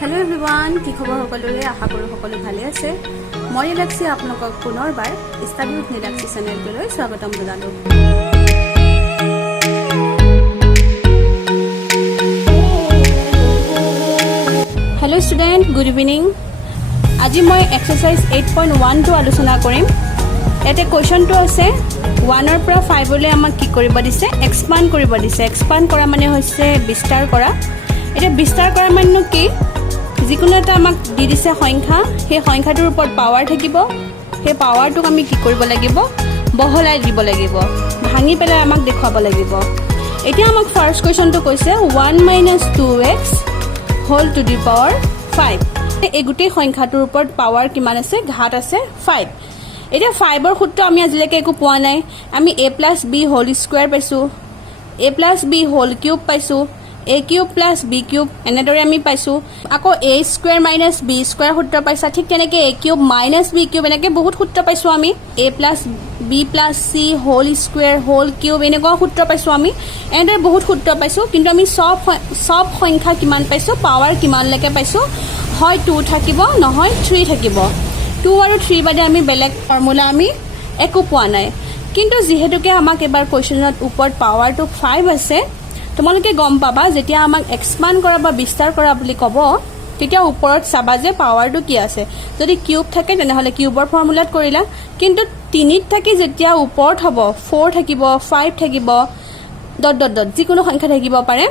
Hello everyone কি খবৰ সকলোৰে আশা কৰো সকলো ভালে আছে মই ৰিলাক্সি আপোনালোকক পুনৰবাৰ ষ্টাডি উইথ ৰিলাক্সি চেনেললৈ স্বাগতম জনালো हेलो स्टूडेंट गुड इवनिंग আজি মই এক্সাৰসাইজ 8.1 টো আলোচনা কৰিম এতে কোৱেশ্চনটো আছে 1 ৰ পৰা 5 লৈ আমাক কি কৰিব দিছে এক্সপান্ড কৰিব দিছে এক্সপান্ড কৰা মানে হৈছে বিস্তাৰ কৰা এটা বিস্তাৰ কৰা মানে কি যিকোনো এটা আমাক দি দিছে সংখ্যা সেই সংখ্যাটোৰ ওপৰত পাৱাৰ থাকিব সেই পাৱাৰটোক আমি কি কৰিব লাগিব বহলাই দিব লাগিব ভাঙি পেলাই আমাক দেখুৱাব লাগিব এতিয়া আমাক ফাৰ্স্ট কোৱেশ্চনটো কৈছে 1 - 2x whole to the power 5 এই গুটি সংখ্যাটোৰ ওপৰত পাৱাৰ কিমান আছে ঘাত আছে 5 এতিয়া 5 ৰ সূত্ৰ আমি আজিলৈকে একো পোৱা নাই আমি a + b হোল স্কয়াৰ পাইছো a + b হোল কিউব পাইছো a কিউব + b কিউব এনেদৰে আমি পাইছো আকৌ a স্কয়াৰ - b স্কয়াৰ সূত্ৰ পাইছা ঠিক তেনেকে a কিউব - b কিউব এনেকে বহুত সূত্ৰ পাইছো আমি a + b + c whole square whole cube এনেকুৱা সূত্ৰ পাইছো আমি এনেদৰে বহুত সূত্ৰ পাইছো কিন্তু আমি সব সংখ্যা কিমান পাইছো পাৱাৰ কিমান লৈকে পাইছো হয় 2 থাকিব নহয় 3 থাকিব 2 আৰু 3 বাদে আমি বেলেগ ফৰ্মুলা আমি একো পোৱা নাই কিন্তু যেহেতুকে আমাক এবাৰ কোৱেশ্চনত ওপৰত পাৱাৰটো 5 আছে তোমালোকে গম পাবা যেতিয়া আমাক এক্সপান্ড কৰা বা বিস্তাৰ কৰা বুলি ক'ব তেতিয়া ওপৰত চাবা যে পাৱাৰটো কি আছে যদি কিউব থাকে তেনেহলে কিউবৰ ফৰ্মুলাত কৰিলা কিন্তু 3 থাকি যেতিয়া ওপৰত হ'ব 4 থাকিব 5 থাকিব ডট ডট ডট যিকোনো সংখ্যা থাকিব পাৰে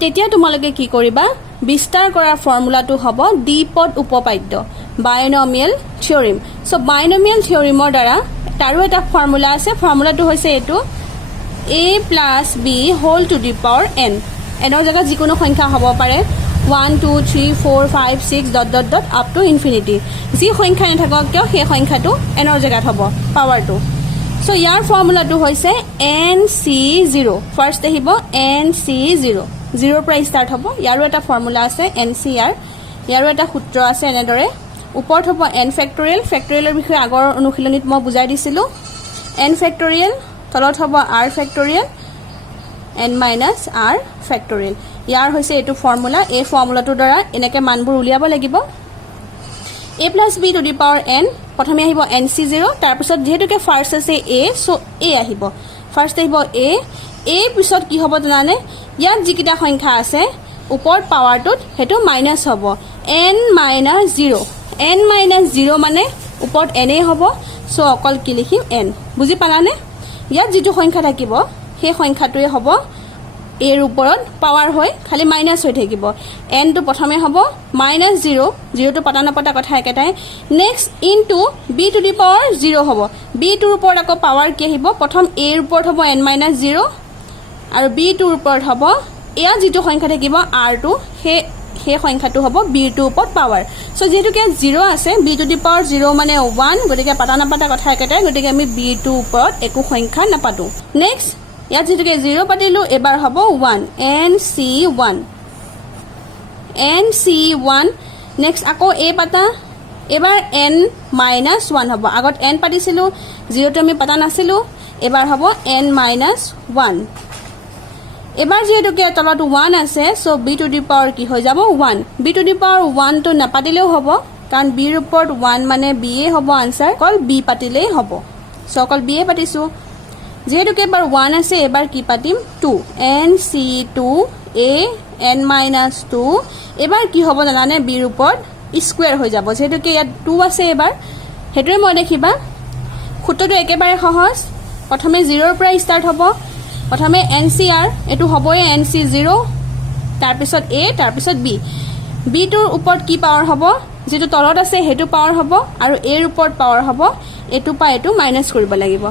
তেতিয়া তোমালোকে কি কৰিবা বিস্তাৰ কৰাৰ ফৰ্মুলাটো হ'ব দ্বিপদ উপপাদ্য বাইনমিয়েল থিওৰিম সো বাইনমিয়েল থিওৰিমৰ দ্বাৰা তাৰো এটা ফৰ্মুলা আছে ফৰ্মুলাটো হৈছে এটো a + b whole to the power n এনৰ জায়গা যিকোনো সংখ্যা হ'ব পাৰে 1 2 3 4 5 6 dot dot dot up to infinity যি সংখ্যা নাথাকক কিয় সেই সংখ্যাটো এনৰ জায়গাত হ'ব পাৱাৰটো সো ইয়াৰ ফৰ্মুলাটো হৈছে nc0 ফাৰ্স্ট আহিব nc0 0 পৰা ষ্টাৰ্ট হ'ব ইয়াৰো এটা ফৰ্মুলা আছে ncr ইয়াৰো এটা সূত্ৰ আছে এনেদৰে ওপৰত হ'ব n ফেক্টৰিয়েল ফেক্টৰিয়েলৰ বিষয়ে আগৰ অনুশীলনীত মই বুজাই দিছিলো n ফেক্টৰিয়েল তলত হ'ব r factorial n - r factorial ইয়াৰ হৈছে এটো ফৰ্মুলা এই ফৰ্মুলাটোৰ দ্বাৰা এনেকে মানবোৰ উলিয়াব লাগিব a + b two the power n প্ৰথমে আহিব nc0 তাৰ পিছত যেহেতুকে ফাৰ্স্ট আছে a সো a আহিব ফাৰ্স্ট আহিব a পিছত কি হ'ব জানানে ইয়াত যিকিটা সংখ্যা আছে ওপৰত পাৱাৰটোত হেতু মাইনাস হ'ব n - 0 n - 0 মানে ওপৰত n হ'ব সো অকল কি লিখিম n বুজি পালানে ইয়াত যেটো সংখ্যা থাকিব সেই সংখ্যাটোৱে হ'ব এৰ ওপৰত পাৱাৰ হয় খালি মাইনাস হৈ থাকিব n টো প্ৰথমে হ'ব -0 0 টো পটা নপটা কথা একেটাই next into b two the power 0 হ'ব b টোৰ ওপৰত আকৌ পাৱাৰ কি আহিব প্ৰথম a ৰ ওপৰত হ'ব n - 0 আৰু b টোৰ ওপৰত হ'ব এয়া যেটো সংখ্যা থাকিব r টো সেই সংখ্যাটো হ'ব b টোৰ ওপৰত পাৱাৰ সো যেহেতুকে 0 আছে b টু দি পাৱাৰ 0 মানে 1 গতিকে পটা নপটা কথা একেটাই গতিকে আমি b টোৰ ওপৰত একো সংখ্যা নাপাতো নেক্সট ইয়াত যেহেতুকে 0 পাতিলো এবাৰ হ'ব 1 nc1 নেক্সট আকৌ a পাতা এবাৰ n - 1 হ'ব আগত n পাতিছিলো 0 টো আমি পাতা নাছিলো এবাৰ হ'ব n - 1 এবাৰ যেহেতুকে তলত 1 আছে so b two the power কি হৈ যাব 1 b টু দি পাৱাৰ 1 টো নাপাতিলেও হ'ব কাৰণ b ৰ ওপৰত 1 মানে b এ হ'ব আনসাৰ কল b পাতিলেই হ'ব সো কল b এ পাতিছো যেহেতুকে এবাৰ 1 আছে এবাৰ কি পাতিম 2 nc2 a n - 2 এবাৰ কি হ'ব জানানে b ৰ ওপৰত স্কয়াৰ হৈ যাব যেহেতুকে ইয়াত 2 আছে এবাৰ হেতুৱে মই দেখিবা সূত্ৰটো একেবাৰে সহজ প্ৰথমে 0 ৰ পৰা ষ্টাৰ্ট হ'ব প্ৰথমে ncr এটো হ'বই nc0 তাৰ পিছত a তাৰ পিছত b টোৰ ওপৰত কি পাৱাৰ হ'ব যেটো তলত আছে হেতু পাৱাৰ হ'ব আৰু a ৰ ওপৰত পাৱাৰ হ'ব এটো পা এটো মাইনাস কৰিব লাগিব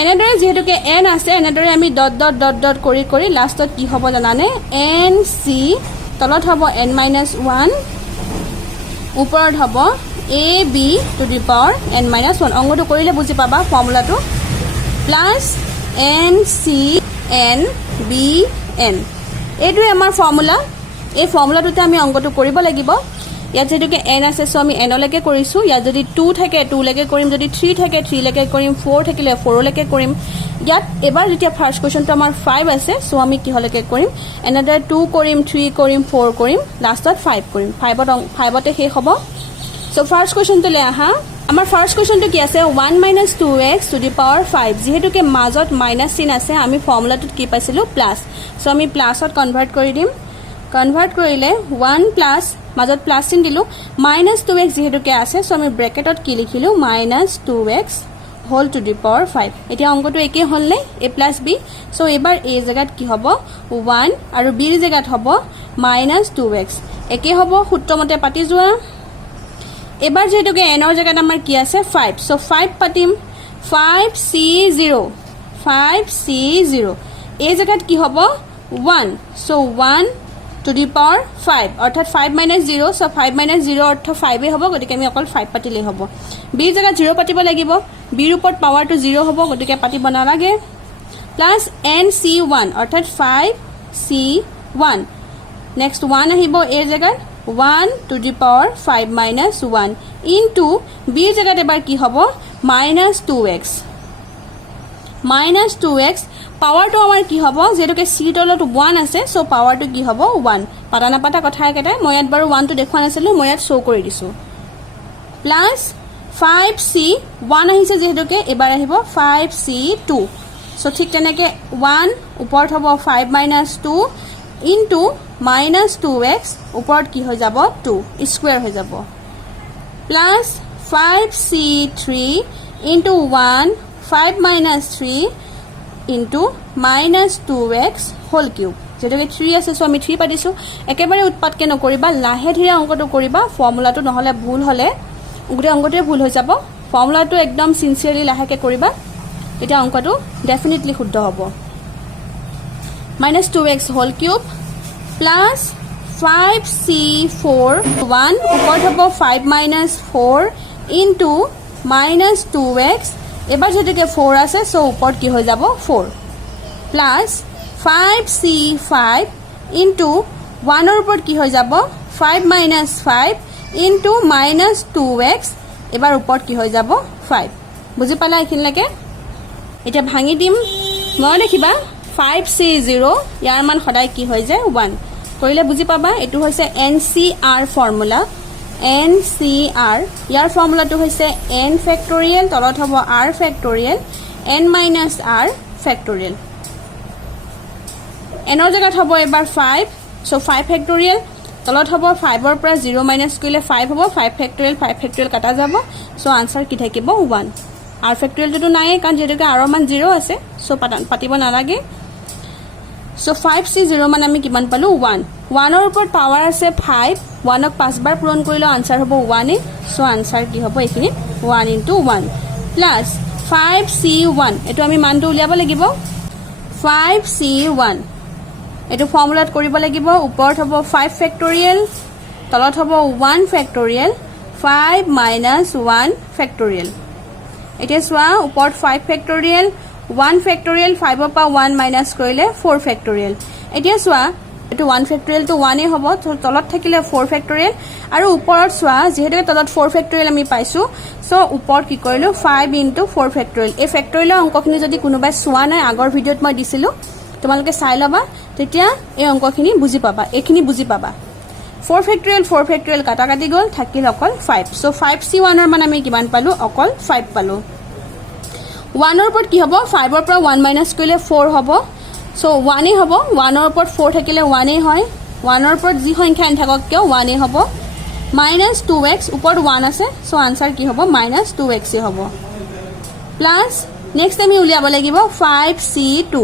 এনেদৰে যেহেতুকে n আছে এনেদৰে আমি ডট ডট ডট ডট কৰি কৰি লাষ্টত কি হ'ব জানানে nc তলত হ'ব n - 1 ওপৰত হ'ব ab two the power n - 1 অংকটো কৰিলে বুজি পাবা ফৰ্মুলাটো প্লাস ncn bn এইটোৱে আমাৰ ফৰ্মুলা এই ফৰ্মুলাটোতে আমি অংকটো কৰিব লাগিব ইয়াত যেহেতুকে n আছে সো আমি n লৈকে কৰিছো ইয়াত যদি 2 থাকে 2 লৈকে কৰিম যদি 3 থাকে 3 লৈকে কৰিম 4 থাকিলে 4 লৈকে কৰিম ইয়াত এবাৰ যেতিয়া ফাৰ্স্ট কোৱেশ্চনটো আমাৰ 5 আছে সো আমি কি হলৈকে কৰিম এনাদাৰ 2 কৰিম 3 কৰিম 4 কৰিম লাষ্টত 5 কৰিম 5তে শেষ হ'ব সো ফাৰ্স্ট কোৱেশ্চনটো লৈ আহা আমাৰ ফাৰ্স্ট কোৱেশ্চনটো কি আছে 1 - 2x টু দি পাৱাৰ 5 যেহেতুকে মাজত মাইনাস চিন আছে আমি ফৰ্মুলাটোত কি পাইছিলো প্লাস সো আমি প্লাসত কনভাৰ্ট কৰি দিম কনভাৰ্ট কৰিলে 1 প্লাস মাজত প্লাস চিন দিলো -2x যেহেতুকে আছে সো আমি ব্ৰেকেটত কি লিখিলো -2x whole to the power 5 এতিয়া অংকটো একে হল নে a + b সো এবাৰ a জায়গাত কি হ'ব 1 আৰু b জায়গাত হ'ব -2x একে হ'ব সূত্ৰমতে পাতি যোৱা এবাৰ যেহেতুকে n ৰ জায়গাত আমাৰ কি আছে 5 সো 5 পাতিম 5c0 a জায়গাত কি হ'ব 1 সো 1 to the power 5 অর্থাৎ 5 - 0 সো 5 - 0 অর্থ 5 এ হ'ব গতিকে আমি অকল 5 পাতিলে হ'ব b জায়গা 0 পাতিব লাগিব b ৰ ওপৰত পাৱাৰটো 0 হ'ব গতিকে পাতিব নালাগে প্লাস nc1 অর্থাৎ 5c1 নেক্সট 1 আহিব a জায়গা 1 to the power 5 - 1 into b জায়গাত এবাৰ কি হ'ব -2x -2x পাৱাৰটো আমাৰ কি হ'ব যেহেতুকে c তলত 1 আছে সো পাৱাৰটো কি হ'ব 1 পাতা না পাতা কথা একেটাই মই ইয়াত বাৰু 1 টো দেখুৱা নাছিলো মই ইয়াত শো কৰি দিছো প্লাস 5c 1 আহিছে যেহেতুকে এবাৰ আহিব 5c2 সো ঠিক তেনেকে 1 ওপৰত হ'ব 5 - 2 into -2x ওপৰত কি হৈ যাব 2 স্কয়াৰ হৈ যাব plus 5c3 into 1 5 - 3 into -2x whole cube যেটাকে 3 আছে সো আমি 3 পাতিছো একেবাৰে উৎপাতকে নকৰিবা লাহে ধীৰে অংকটো কৰিবা ফৰ্মুলাটো নহলে ভুল হলে গোটেই অংকটোৱে ভুল হৈ যাব ফৰ্মুলাটো একদম সিনসিয়াৰলি লাহেকে কৰিবা তেতিয়া অংকটো ডেফিনেটলি শুদ্ধ হ'ব -2x whole cube plus 5c4 1 ওপৰত হ'ব 5 - 4 into -2x এবাৰ যেটাকে 4 আছে সো ওপৰত কি হৈ যাব 4 প্লাস 5c5 into 1 ৰ ওপৰত কি হৈ যাব 5 - 5 into -2x এবাৰ ওপৰত কি হৈ যাব 5 বুজি পালা এখিনলৈকে এটা ভাঙি দিম মই দেখিবা 5c0 ইয়াৰ মান সদায় কি হৈ যায় 1 কৰিলে বুজি পাবা এটো হৈছে NCR ফৰ্মুলা NCR ইয়াৰ ফৰ্মুলাটো হৈছে n ফেক্টৰিয়েল তলত হ'ব r factorial n - r factorial n ৰ জায়গাত হ'ব এবাৰ 5 সো 5 ফেক্টৰিয়েল তলত হ'ব 5 ৰ পৰা 0 মাইনাস কৰিলে 5 হ'ব 5 ফেক্টৰিয়েল কাটা যাব সো আনসাৰ কি থাকিব 1 r ফেক্টৰিয়েলটো নাই কাৰণ যেহেতুকে r ৰ মান 0 আছে সো পাতিব নালাগে সো 5c0 মানে আমি কিমান পালো 1 1 ৰ ওপৰত পাৱাৰ আছে 5 1 ক 5 বাৰ পূৰণ কৰিলে আনসাৰ হ'ব 1 সো আনসাৰ কি হ'ব এখিনি 1 into 1 প্লাস 5c1 এটো আমি মানটো উলিয়াব লাগিব 5c1 এটো ফৰ্মুলাত কৰিব লাগিব ওপৰত হ'ব 5 ফেক্টৰিয়েল তলত হ'ব 1 ফেক্টৰিয়েল 5 - 1 ফেক্টৰিয়েল এতিয়া সোৱা ওপৰত 5 ফেক্টৰিয়েল 1 ফেক্টৰিয়েল 5 ৰ পৰা 1 মাইনাস কৰিলে 4 ফেক্টৰিয়েল এতিয়া সোৱা এটো 1 ফেক্টৰিয়েল তো 1 এ হ'ব তলত থাকিলে 4 ফেক্টৰিয়েল আৰু ওপৰত সোৱা যেহেতু তলত 4 ফেক্টৰিয়েল আমি পাইছো সো ওপৰত কি কৰিলো 5 into 4 ফেক্টৰিয়েল এই ফেক্টৰিয়েলৰ অংকখিনি যদি কোনোবাই সোৱা নাই আগৰ ভিডিঅত মই দিছিলো তোমালোকে চাই লবা তেতিয়া এই অংকখিনি বুজি পাবা এখিনি বুজি পাবা 4 ফেক্টৰিয়েল কাটা কাটি গল থাকিল অকল 5 সো 5c1 ৰ মান আমি কিমান পালো অকল 5 পালো 1 ৰ ওপৰত কি হ'ব 5 ৰ পৰা 1 মাইনাস কৰিলে 4 হ'ব সো 1 এ হ'ব 1 ৰ ওপৰত 4 থাকিলে 1 এ হয় 1 ৰ ওপৰত যি সংখ্যা নাথাকক কিয় 1 এ হ'ব -2x ওপৰত 1 আছে সো আনসাৰ কি হ'ব -2x এ হ'ব প্লাস নেক্সট আমি উলিয়াব লাগিব 5c2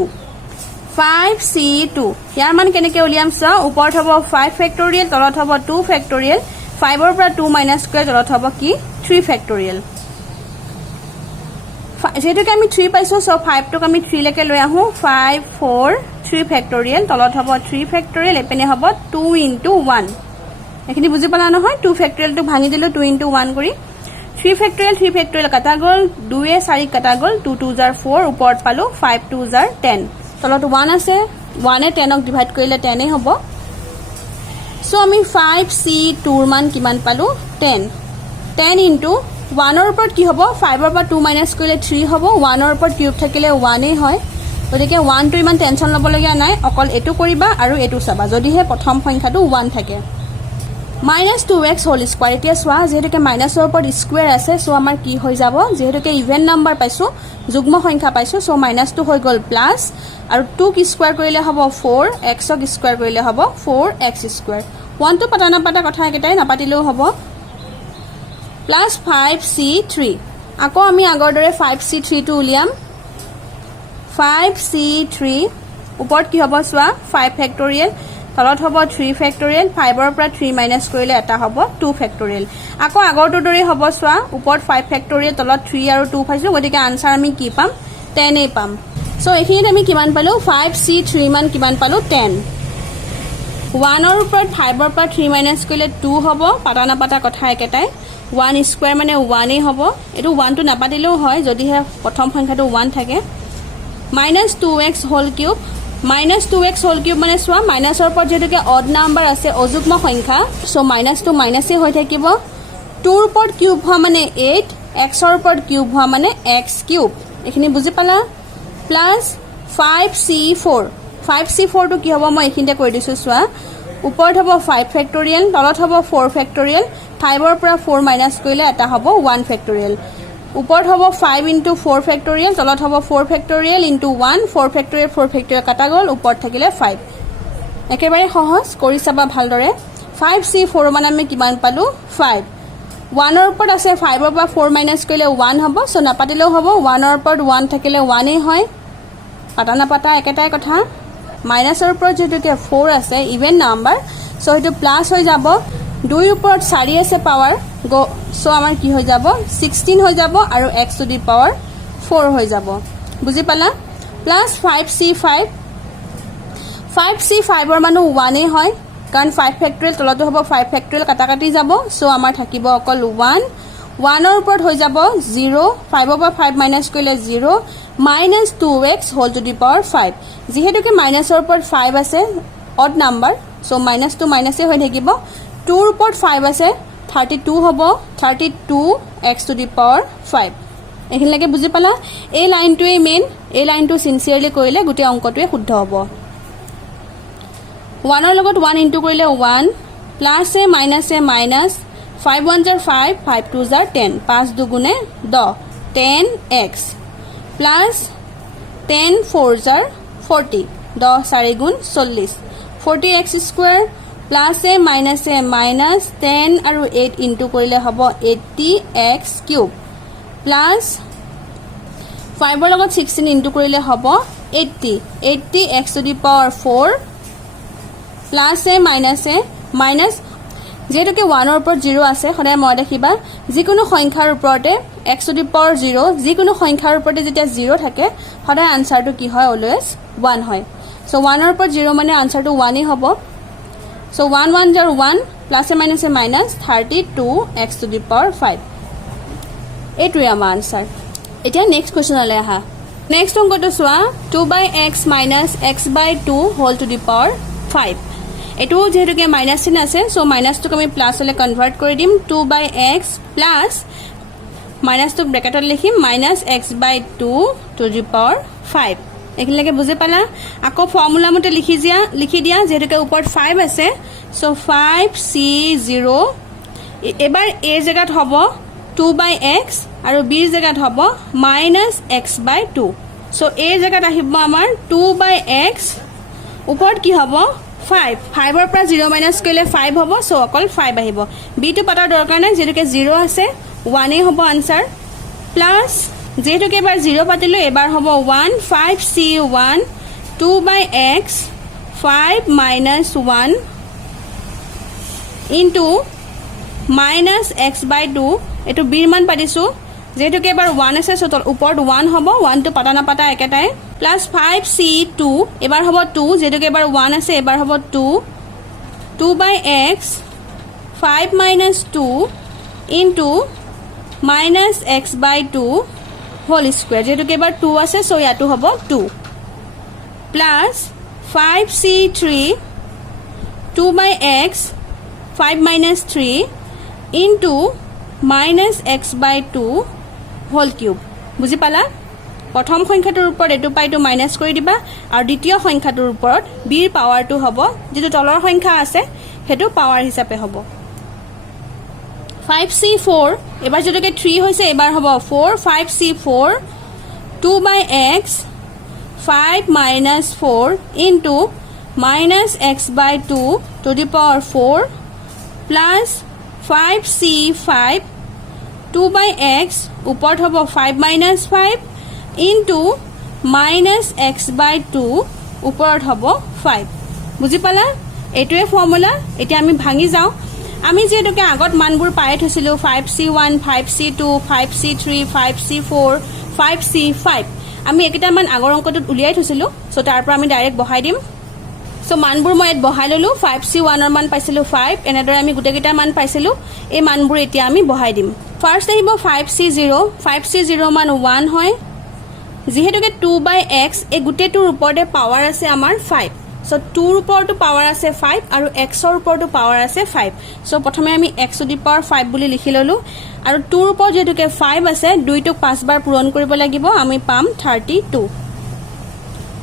ইয়াৰ মান কেনেকৈ উলিয়াম চা ওপৰত হ'ব 5 ফেক্টৰিয়েল তলত হ'ব 2 ফেক্টৰিয়েল 5 ৰ পৰা 2 মাইনাস কৰি তলত হ'ব কি 3 ফেক্টৰিয়েল যেহেতুকে আমি 3 পাইছো সো 5 টোক আমি 3 লৈকে লৈ আহো 5 4 3 ফেক্টৰিয়েল তলত হ'ব 3 ফেক্টৰিয়েল এপিনে হ'ব 2 into 1 এখিনি বুজি পালা নহয় 2 ফেক্টৰিয়েল টো ভাঙি দিলো 2 into 1 কৰি 3 ফেক্টৰিয়েল কাটা গল 2 এ 4 কাটা গল 2 2 জাৰ 4 ওপৰত পালো 5 2 জাৰ 10 তলত 1 আছে 1 এ 10 ক ডিভাইড কৰিলে 10 এ হ'ব সো সো আমি 5c2 ৰ মান কিমান পালো 10 ইনটু 1 ৰ ওপৰত কি হ'ব 5 ৰ পৰা 2 মাইনাস কৰিলে 3 হ'ব 1 ৰ ওপৰত কিউব থাকিলে 1 এই হয় গতিকে 1 টো ইমান টেনচন ল'ব লগা নাই অকল এটো কৰিবা আৰু এটো চাবা যদিহে প্ৰথম সংখ্যাটো 1 থাকে -2x হোল স্কয়াৰ এতিয়া সোয়া যেহেতুকে মাইনাসৰ ওপৰত স্কয়াৰ আছে সো আমাৰ কি হৈ যাব যেহেতুকে ইভেন নাম্বাৰ পাইছো যুগ্ম সংখ্যা পাইছো সো -2 হৈ গল প্লাস আৰু 2 কি স্কয়াৰ কৰিলে হ'ব 4 x ক স্কয়াৰ কৰিলে হ'ব 4x স্কয়াৰ 1 টো পাতা নাপাতা কথা একেটাই নাপাতিলেও হ'ব প্লাস 5c3 আকৌ আমি আগৰ দৰে 5c3 টো উলিয়াম 5c3 ওপৰত কি হ'ব সোয়া 5 ফেক্টৰিয়েল তলত হ'ব 3 ফেক্টৰিয়েল 5 ৰ পৰা 3 মাইনাস কৰিলে এটা হ'ব 2 ফেক্টৰিয়েল আকৌ আগৰটো দৰে হ'ব সোয়া ওপৰত 5 ফেক্টৰিয়েল তলত 3 আৰু 2 পাইছো গতিকে আনসাৰ আমি কি পাম 10 এ পাম সো এখিনিত আমি কিমান পালো 5c3 মান কিমান পালো 10 1 ৰ ওপৰত 5 ৰ পৰা 3 মাইনাস কৰিলে 2 হ'ব পাতা নাপাতা কথা একেটাই 1 স্কয়াৰ মানে 1 এ হ'ব এটো 1 টো নাপাতিলেও হয় যদিহে প্ৰথম সংখ্যাটো 1 থাকে -2x whole cube -2x whole cube মানে সোয়া মাইনাসৰ ওপৰত যেটোকে অড নাম্বাৰ আছে অযুগ্ম সংখ্যা সো -2 মাইনাসে হৈ থাকিব 2 ৰ ওপৰত কিউব হোৱা মানে 8 x ৰ ওপৰত কিউব হোৱা মানে x কিউব এখিনি বুজি পালা প্লাস 5c4 টো কি হ'ব মই এখিনতে কৈ দিছো সোয়া ওপৰত হ'ব 5 ফেক্টৰিয়েল তলত হ'ব 4 ফেক্টৰিয়েল 5 ৰ পৰা 4 মাইনাস কৰিলে এটা হ'ব 1 ফেক্টৰিয়েল ওপৰত হ'ব 5 ইনটু 4 ফেক্টৰিয়েল তলত হ'ব 4 ফেক্টৰিয়েল ইনটু 1 4 ফেক্টৰিয়েল কাটা গল ওপৰত থাকিলে 5 একেবাৰে সহজ কৰি চাবা ভালদৰে 5c4 মান আমি কিমান পালো 5 1 ৰ ওপৰত আছে 5 ৰ পৰা 4 মাইনাস কৰিলে 1 হ'ব সো নাপাতিলেও হ'ব 1 ৰ ওপৰত 1 থাকিলে 1 এ হয় পাতা নাপাতা একেটাই কথা মাইনাসৰ ওপৰত যেটোকে 4 আছে ইভেন নাম্বাৰ সো এটো প্লাস হৈ যাব 2 ৰ ওপৰত 4 আছে পাৱাৰ সো আমাৰ কি হৈ যাব 16 হৈ যাব আৰু x টু দি পাৱাৰ 4 হৈ যাব বুজি পালা প্লাস 5c5 ৰ মানো 1 এ হয় কাৰণ 5 ফেক্টৰিয়েল তলতো হ'ব 5 ফেক্টৰিয়েল কাটা কাটি যাব সো আমাৰ থাকিব অকল 1 1 ৰ ওপৰত হৈ যাব 0 5 ৰ পৰা 5 মাইনাস কৰিলে 0 -2x whole to the power 5 যেহেতুকে মাইনাসৰ ওপৰত 5 আছে অড নাম্বাৰ সো -2 মাইনাসে হৈ থাকিব 2 ৰ ওপৰত 5 আছে 32 হ'ব 32x টু দি পাৱাৰ 5 এখিনলৈকে বুজি পালা এই লাইনটোৱে মেইন এই লাইনটো সিনসিয়াৰলি কৰিলে গোটেই অংকটোৱে শুদ্ধ হ'ব 1 ৰ লগত 1 ইনটু কৰিলে 1 প্লাস এ মাইনাস 5 1 jar 5 5 2 jar 10 5 দুগুণে 10 10x প্লাস 10 4 jar 40 10 4 গুণ 40 40x স্কয়াৰ প্লাস এ মাইনাস 10 আৰু 8 ইনটু কৰিলে হ'ব 80x কিউব প্লাস 5 ৰ লগত 16 ইনটু কৰিলে হ'ব 80x two the power 4 plus A minus যেটোকে 1 ৰ ওপৰত 0 আছে সদায় মই দেখিবা যিকোনো সংখ্যাৰ ওপৰতে x টু দি পাৱাৰ 0 যিকোনো সংখ্যাৰ ওপৰতে যেতিয়া 0 থাকে সদায় আনসাৰটো কি হয় অলৱেজ 1 হয় সো 1 ৰ ওপৰত 0 মানে আনসাৰটো 1 এ হ'ব so 1 1 jar 1 plus A minus 32x two the power 5 এটোৱে আমাৰ আনসাৰ এতিয়া নেক্সট কোৱেশ্চনলৈ আহা নেক্সট অংকটো সোৱা 2/x - x/2 whole to the power 5 এটো যেহেতুকে মাইনাস চিন আছে সো মাইনাসটো আমি প্লাসলে কনভার্ট কৰি দিম 2/x প্লাস মাইনাসটো ব্ৰেকেটত লিখিম -x/2 টু দি পাৱাৰ 5 এখিনলৈকে বুজি পালা আকৌ ফৰ্মুলা মতে লিখি দিয়া যেহেতুকে ওপৰত 5 আছে সো 5c0 এবাৰ a জায়গাত হ'ব 2/x আৰু b জায়গাত হ'ব -x/2 সো a জায়গাত আহিব আমাৰ 2/x ওপৰত কি হ'ব 5 5 ৰ পৰা 0 মাইনাস কৰিলে 5 হ'ব সো অকল 5 আহিব b টো পাতাৰ দৰকাৰ নাই যেটোকে 0 আছে 1 এ হ'ব আনসাৰ প্লাস যেটোকে এবাৰ 0 পাতিলো এবাৰ হ'ব 1 5c1 2/x 5 - 1 into -x/2 এটো b ৰ মান পাতিছো যেটোকে এবাৰ 1 আছে সো ওপৰত 1 হ'ব 1 টো পাতা নাপাতা একেটাই প্লাস 5c2 এবাৰ হ'ব 2 যেটোকে এবাৰ 1 আছে এবাৰ হ'ব 2 2/x 5 - 2 into -x/2 whole square যেটোকে এবাৰ 2 আছে সো ইয়াটো হ'ব 2 plus 5c3 2/x 5 minus 3 into minus x by 2 whole cube. বুজি পালা? প্ৰথম সংখ্যাটোৰ ওপৰত এটো পাইটো মাইনাস কৰি দিবা আৰু দ্বিতীয় সংখ্যাটোৰ ওপৰত b ৰ পাৱাৰটো হ'ব যেটো তলৰ সংখ্যা আছে হেতু পাৱাৰ হিচাপে হ'ব 5c4 এবাৰ যেটোকে 3 হৈছে এবাৰ হ'ব 4 5c4 2 by x 5 minus 4 into minus x by 2 to the power 4 plus 5c5 2 by x ওপৰত হ'ব 5 minus 5 into minus x by 2 ওপৰত হ'ব 5 বুজি পালা এটোৱে ফৰ্মুলা এতিয়া আমি ভাঙি যাও আমি যেটোকে আগত মানবোৰ পাই থৈছিলো 5c1 5c2 5c3 5c4 5c5 আমি একেটা মান আগৰ অংকটোত উলিয়াই থৈছিলো সো তাৰ পৰা আমি ডাইৰেক্ট বহাই দিম সো মানবোৰ মই বহাই ললো 5c1 ৰ মান পাইছিলো 5 এনেদৰে আমি গুটেকিটা মান পাইছিলো এই মানবোৰ এতিয়া আমি বহাই দিম ফাৰ্স্ট আহিব 5c0 মান 1 হয় যেহেতুকে 2 by x এই গুটেটোৰ ওপৰতে পাৱাৰ আছে আমাৰ 5 সো 2 ৰ ওপৰটো পাৱাৰ আছে 5 আৰু x ৰ ওপৰটো পাৱাৰ আছে 5 সো প্ৰথমে আমি x to the power 5 বুলি লিখি ললো আৰু 2 ৰ ওপৰত যেটোকে 5 আছে 2 টোক 5 বাৰ পূৰণ কৰিব লাগিব আমি পাম 32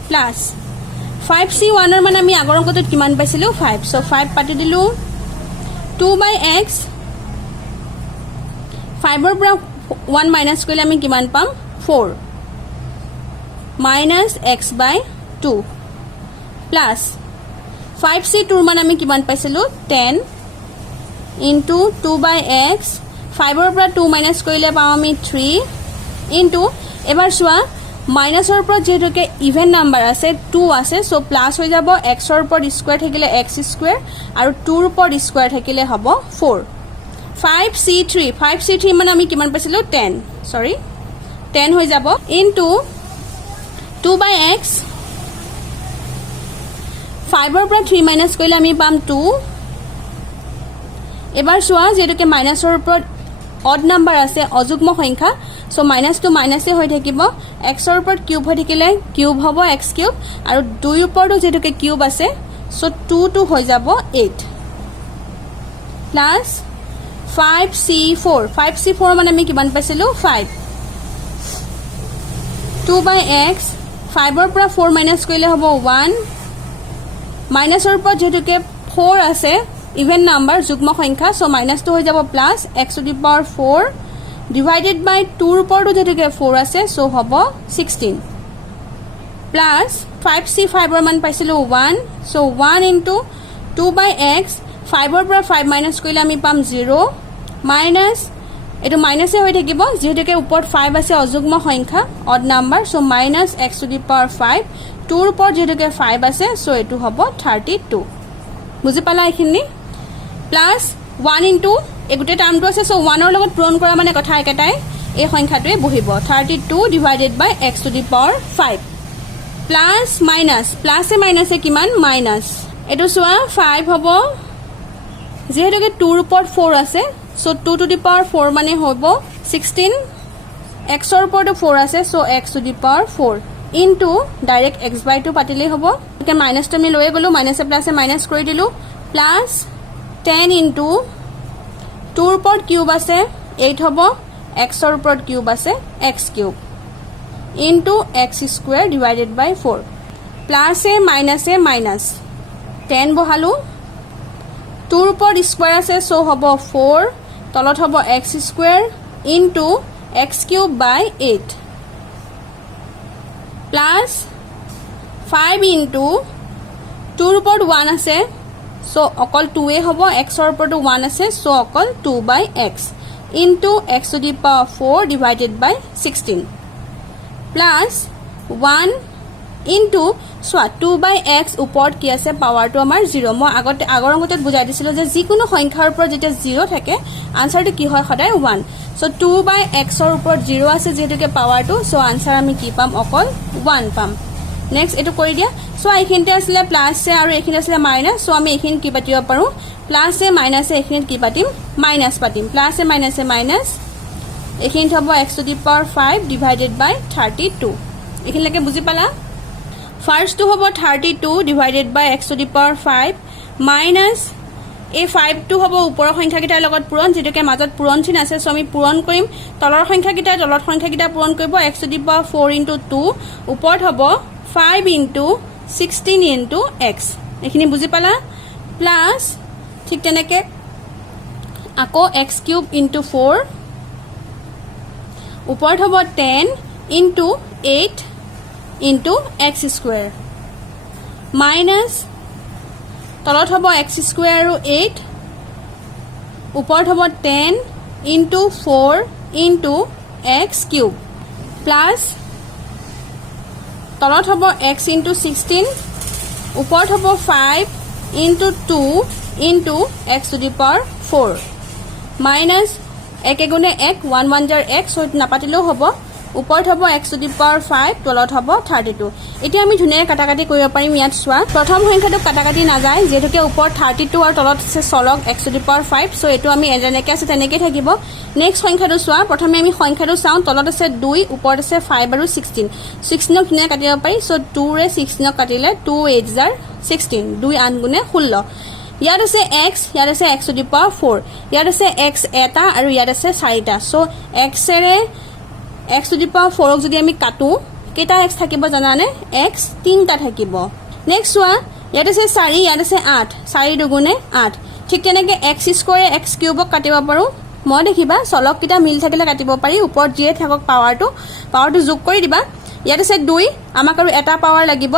প্লাস 5c1 ৰ মান আমি আগৰ অংকটোত কিমান পাইছিলো 5 সো 5 পাতি দিলো 2 by x 5 ৰ পৰা 1 মাইনাস কৰিলে আমি কিমান পাম 4 minus x by 2 plus 5c2 ৰ মান আমি কিমান পাইছিলো 10 into 2 by x 5 ৰ পৰা 2 মাইনাস কৰিলে পাম আমি 3 into এবাৰ চোৱা মাইনাসৰ পৰা যেটোকে ইভেন নাম্বাৰ আছে 2 আছে সো প্লাস হৈ যাব x ৰ ওপৰত স্কয়াৰ থাকিলে x স্কয়াৰ আৰু 2 ৰ ওপৰত স্কয়াৰ থাকিলে হ'ব 4 5c3 মানে আমি কিমান পাইছিলো 10 সৰি 10 হৈ যাব into 2 by x 5 ৰ পৰা 3 মাইনাস কৰিলে আমি পাম 2 এবাৰ চোৱা যেটোকে মাইনাসৰ ওপৰত অড নাম্বাৰ আছে অযুগ্ম সংখ্যা সো মাইনাস টু মাইনাসে হৈ থাকিব x ৰ ওপৰত কিউব হৈ থাকিলে কিউব হ'ব x কিউব আৰু 2 ৰ ওপৰটো যেটোকে কিউব আছে সো 2 হৈ যাব 8 প্লাস 5c4 মানে আমি কিমান পাইছিলো 5 2 by x 5 ৰ পৰা 4 মাইনাস কৰিলে হ'ব 1 মাইনাসৰ ওপৰত যেটোকে 4 আছে ইভেন নাম্বাৰ যুগ্ম সংখ্যা সো মাইনাস টু হৈ যাব plus x to the power 4 divided by 2 ৰ ওপৰটো যেটোকে 4 আছে সো হ'ব 16 প্লাস 5c5 ৰ মান পাইছিলো 1 সো 1 into 2 by x 5 ৰ পৰা 5 মাইনাস কৰিলে আমি পাম 0 মাইনাস এটো মাইনাসে হৈ থাকিব যেটোকে ওপৰত 5 আছে অযুগ্ম সংখ্যা odd number so minus x to the power 5 2 ৰ ওপৰত যেটোকে 5 আছে সো এটো হ'ব 32 বুজি পালা এখিনি প্লাস 1 into এগুটে টাৰ্মটো আছে সো 1 ৰ লগত পূৰণ কৰা মানে কথা একেটাই এই সংখ্যাটোৱে বহিব 32 divided by x to the power 5 plus minus প্লাসে মাইনাসে কিমান মাইনাস এটো চোৱা 5 হ'ব যেহেতুকে 2 ৰ ওপৰত 4 আছে সো 2 to the power 4 মানে হ'ব 16 x ৰ ওপৰটো 4 আছে so x to the power 4 into direct x by 2 পাতিলে হ'ব একে মাইনাসটো আমি লৈ গলো মাইনাসে প্লাসে মাইনাস কৰি দিলো প্লাস 10 into 2 ৰ ওপৰত কিউব আছে 8 হ'ব x ৰ ওপৰত কিউব আছে x cube into x square divided by 4 প্লাসে মাইনাসে মাইনাস 10 বহালো 2 ৰ ওপৰত স্কয়াৰ আছে সো হ'ব 4 তলত হ'ব x square into x cube by 8 plus 5 into 2 ৰ ওপৰত 1 আছে সো অকল 2 এ হ'ব x ৰ ওপৰটো 1 আছে সো অকল 2 by x into x to the power 4 divided by 16 plus 1 into so 2 by x ওপৰত কি আছে পাৱাৰটো আমাৰ 0 মই আগৰ অংকত বুজাই দিছিলো যে যিকোনো সংখ্যাৰ ওপৰত যেতিয়া 0 থাকে আনসাৰটো কি হয় সদায় 1 সো 2 by x ৰ ওপৰত 0 আছে যেটোকে পাৱাৰটো সো আনসাৰ আমি কি পাম অকল 1 পাম নেক্সট এটো কৰি দিয়া সো এইখিনতে আছিল প্লাস এ আৰু এইখিন আছিল মাইনাস সো আমি এইখিন কি পাতিব পাৰো প্লাস এ মাইনাস এ এইখিন কি পাতিম মাইনাস পাতিম প্লাস এ মাইনাস এইখিন হ'ব x to the power 5 divided by 32 এইখিনলৈকে বুজি পালা ফাৰ্স্ট টু হ'ব 32 divided by x to the power 5 minus এই 5টো হ'ব ওপৰৰ সংখ্যাকেইটাৰ লগত পূৰণ যেটোকে মাজত পূৰণ চিন আছে সো আমি পূৰণ কৰিম তলৰ সংখ্যাকেইটা তলৰ সংখ্যাকেইটা পূৰণ কৰিব x to the power 4 into 2 ওপৰত হ'ব 5 into 16 into x এখিনি বুজি পালা প্লাস ঠিক তেনেকে আকৌ x cube into 4 ওপৰত হ'ব 10 into 8 into x square minus তলত হ'ব x square আৰু 8 ওপৰত হ'ব 10 into 4 into x cube plus তলত হ'ব x into 16 ওপৰত হ'ব 5 into 2 into x to the power 4 minus একে গুণে 1 1 1 jar x সৈতে নাপাতিলেও হ'ব ওপৰত হ'ব x to the power 5 তলত হ'ব 32 এতিয়া আমি ধুনীয়া কাটাকাটি কৰিব পাৰিম ইয়াত চোৱা প্ৰথম সংখ্যাটো কাটাকাটি না যায় যেটোকে ওপৰত 32 আৰু তলত আছে চলক x to the power 5 so এটো আমি এজনেকে আছে তেনেকৈ থাকিব নেক্সট সংখ্যাটো চোৱা প্ৰথমে আমি সংখ্যাটো চাও তলত আছে 2 ওপৰত আছে 5 আৰু 16 16 ধুনীয়া কাটিব পাৰি সো 2 ৰে 16 কাটিলে 2 8 jar 16 2 আন গুণে 16 ইয়াত আছে x ইয়াত আছে x to the power 4 ইয়াত আছে x এটা আৰু ইয়াত আছে 4টা সো x ৰে x to the power 4 যদি আমি কাটো কেটা x থাকিব জানানে x 3টা থাকিব নেক্সট ওয়া ইয়াত আছে 4 ইয়াত আছে 8 4 দুগুণে 8 ঠিক তেনেকে x স্কয়াৰ x কিউবক কাটিব পাৰো মই দেখিবা চলক কিটা মিল থাকিলে কাটিব পাৰি ওপৰত জিয়ে থাকক পাৱাৰটো যোগ কৰি দিবা ইয়াত আছে 2 আমাক আৰু এটা পাৱাৰ লাগিব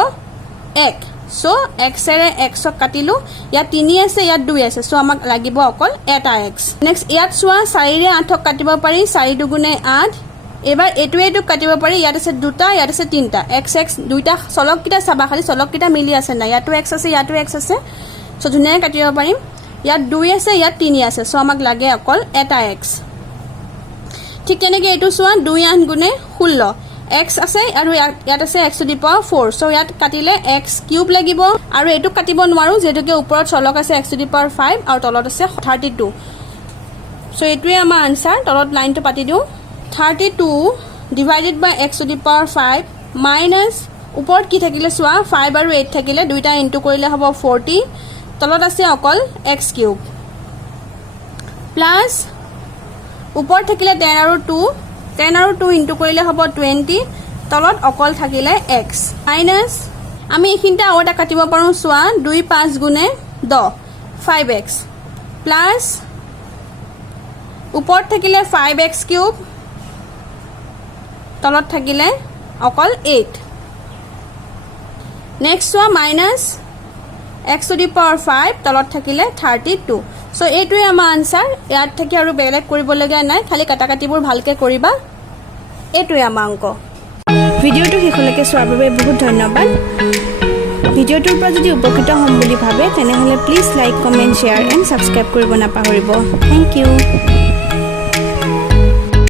1 সো x ৰে x ক কাটিলো ইয়াত 3 আছে ইয়াত 2 আছে সো আমাক লাগিব অকল এটা x নেক্সট ইয়াত চোৱা 4 ৰে 8 ক কাটিব পাৰি 4 দুগুণে 8 এবাৰ এটো কাটিব পাৰি ইয়াত আছে দুটা ইয়াত আছে তিনটা x x দুইটা চলক কিটা চাবা খালি চলক কিটা মিলি আছে না ইয়াতো x আছে ইয়াতো x আছে সো ধুনীয়া কাটিব পাৰিম ইয়াত 2 আছে ইয়াত 3 আছে সো আমাক লাগে অকল এটা x ঠিক তেনেকৈ এটো চোৱা 2 8 গুণে 16 x আছে আৰু ইয়াত আছে x to the power 4 so ইয়াত কাটিলে x কিউব লাগিব আৰু এটো কাটিব নোৱাৰো যেটোকে ওপৰত চলক আছে x to the power 5 আৰু তলত আছে 32 সো এটোৱে আমাৰ আনসাৰ তলত লাইনটো পাতি দিও 32 divided by x to the power 5 minus ওপৰত কি থাকিলে চোৱা 5 আৰু 8 থাকিলে দুইটা ইনটু কৰিলে হ'ব 40 তলত আছে অকল x কিউব প্লাস ওপৰত থাকিলে 10 আৰু 2 ইনটু কৰিলে হ'ব 20 তলত অকল থাকিলে x minus আমি এখিনটা আৰু এটা কাটিব পাৰো চোৱা 2 5 গুণে 10 5x প্লাস ওপৰত থাকিলে 5x কিউব তলত থাকিলে অকল 8 নেক্সট ওয়া minus x to the power 5 তলত থাকিলে 32 সো এইটোৱে আমাৰ আনসাৰ ইয়াত থাকি আৰু বেলেগ কৰিব লগা নাই খালি কাটাকাটিবোৰ ভালকে কৰিবা এইটোৱে আমাৰ অংক ভিডিওটো শেষলৈকে চোৱাৰ বাবে বহুত ধন্যবাদ ভিডিওটোৰ পৰা যদি উপকৃত হ'ম বুলি ভাবে তেনেহলে please like comment share and subscribe কৰিব নাপাহৰিব থ্যাংক ইউ